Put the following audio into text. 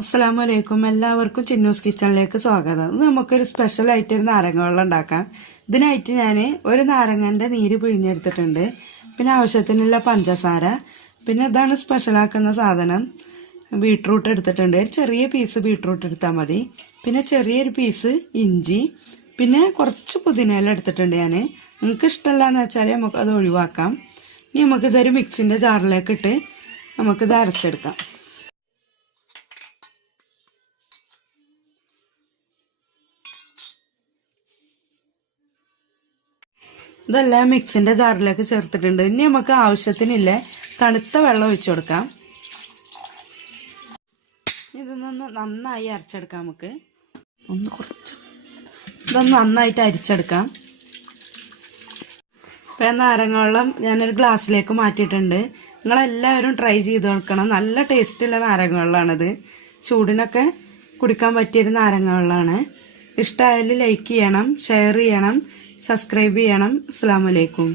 അസ്സലാമലൈക്കും. എല്ലാവർക്കും ചിന്നൂസ് കിച്ചണിലേക്ക് സ്വാഗതം. ഇന്ന് നമുക്കൊരു സ്പെഷ്യൽ ആയിട്ട് ഒരു നാരങ്ങ വെള്ളം ഉണ്ടാക്കാം. ഇതിനായിട്ട് ഞാൻ ഒരു നാരങ്ങൻ്റെ നീര് പിഴിഞ്ഞെടുത്തിട്ടുണ്ട്. പിന്നെ ആവശ്യത്തിനുള്ള പഞ്ചസാര, പിന്നെ ഇതാണ് സ്പെഷ്യലാക്കുന്ന സാധനം, ബീട്രൂട്ട് എടുത്തിട്ടുണ്ട്. ഒരു ചെറിയ പീസ് ബീട്രൂട്ട് എടുത്താൽ മതി. പിന്നെ ചെറിയൊരു പീസ് ഇഞ്ചി, പിന്നെ കുറച്ച് പുതിനയില എടുത്തിട്ടുണ്ട് ഞാൻ. നിങ്ങൾക്ക് ഇഷ്ടമല്ലാന്ന് വെച്ചാൽ നമുക്ക് അത് ഒഴിവാക്കാം. ഇനി നമുക്കിതൊരു മിക്സിൻ്റെ ജാറിലേക്ക് ഇട്ട് നമുക്കിത് അരച്ചെടുക്കാം. ഇതെല്ലാം മിക്സിൻ്റെ ജാറിലേക്ക് ചേർത്തിട്ടുണ്ട്. ഇനി നമുക്ക് ആവശ്യത്തിനില്ല തണുത്ത വെള്ളം ഒഴിച്ചു കൊടുക്കാം. ഇതൊന്ന് നന്നായി അരച്ചെടുക്കാം. ഇതൊന്ന് നന്നായിട്ട് അരിച്ചെടുക്കാം. ഇപ്പം നാരങ്ങ വെള്ളം ഞാനൊരു ഗ്ലാസ്സിലേക്ക് മാറ്റിയിട്ടുണ്ട്. നിങ്ങളെല്ലാവരും ട്രൈ ചെയ്ത് നോക്കണം. നല്ല ടേസ്റ്റുള്ള നാരങ്ങ വെള്ളമാണിത്. ചൂടിനൊക്കെ കുടിക്കാൻ പറ്റിയൊരു നാരങ്ങ വെള്ളമാണ്. ഇഷ്ടമായാൽ ലൈക്ക് ചെയ്യണം, ഷെയർ ചെയ്യണം, സബ്സ്ക്രൈബ് ചെയ്യണം. അസ്സലാമു അലൈക്കും.